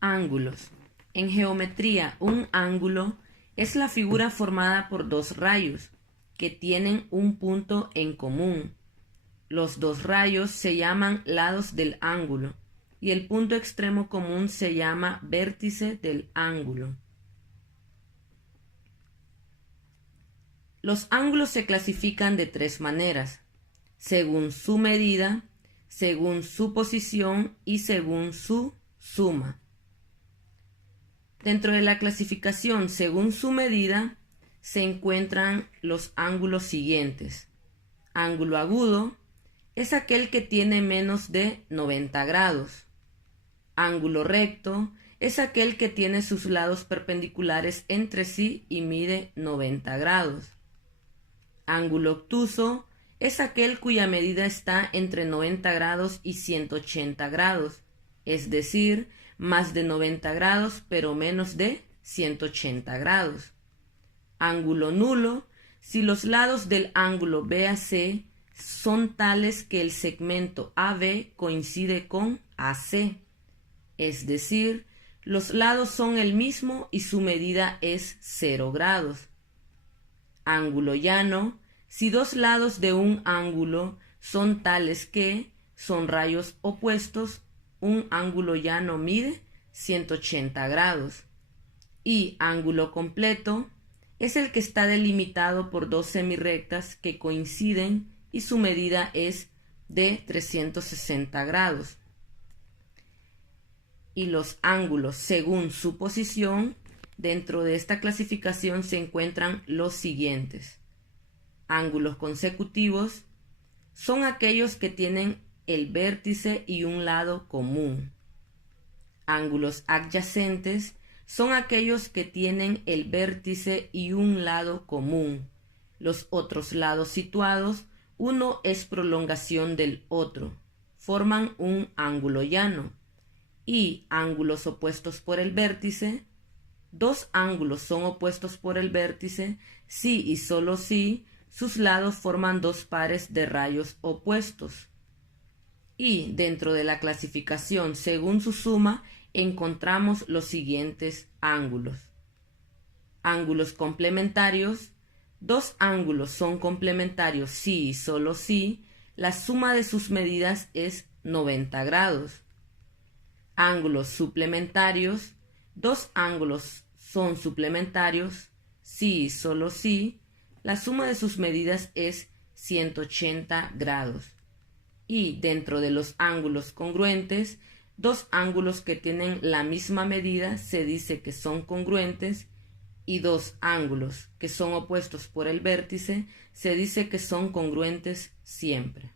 Ángulos. En geometría, un ángulo es la figura formada por dos rayos que tienen un punto en común. Los dos rayos se llaman lados del ángulo y el punto extremo común se llama vértice del ángulo. Los ángulos se clasifican de tres maneras: según su medida, según su posición y según su suma. Dentro de la clasificación según su medida se encuentran los ángulos siguientes. Ángulo agudo es aquel que tiene menos de 90 grados. Ángulo recto es aquel que tiene sus lados perpendiculares entre sí y mide 90 grados. Ángulo obtuso es aquel cuya medida está entre 90 grados y 180 grados, es decir, más de 90 grados pero menos de 180 grados. Ángulo nulo, si los lados del ángulo BAC son tales que el segmento AB coincide con AC, es decir, los lados son el mismo y su medida es 0 grados. Ángulo llano, si dos lados de un ángulo son tales que son rayos opuestos, un ángulo llano mide 180 grados. Y ángulo completo es el que está delimitado por dos semirrectas que coinciden y su medida es de 360 grados. Y los ángulos según su posición, dentro de esta clasificación se encuentran los siguientes. Ángulos consecutivos son aquellos que tienen el vértice y un lado común. Ángulos adyacentes son aquellos que tienen el vértice y un lado común. Los otros lados situados, uno es prolongación del otro, forman un ángulo llano. Y ángulos opuestos por el vértice, dos ángulos son opuestos por el vértice si y solo si sus lados forman dos pares de rayos opuestos. Y dentro de la clasificación según su suma encontramos los siguientes ángulos. Ángulos complementarios. Dos ángulos son complementarios si y solo si la suma de sus medidas es 90 grados. Ángulos suplementarios. Dos ángulos son suplementarios si y solo si la suma de sus medidas es 180 grados. Y dentro de los ángulos congruentes, dos ángulos que tienen la misma medida se dice que son congruentes, y dos ángulos que son opuestos por el vértice se dice que son congruentes siempre.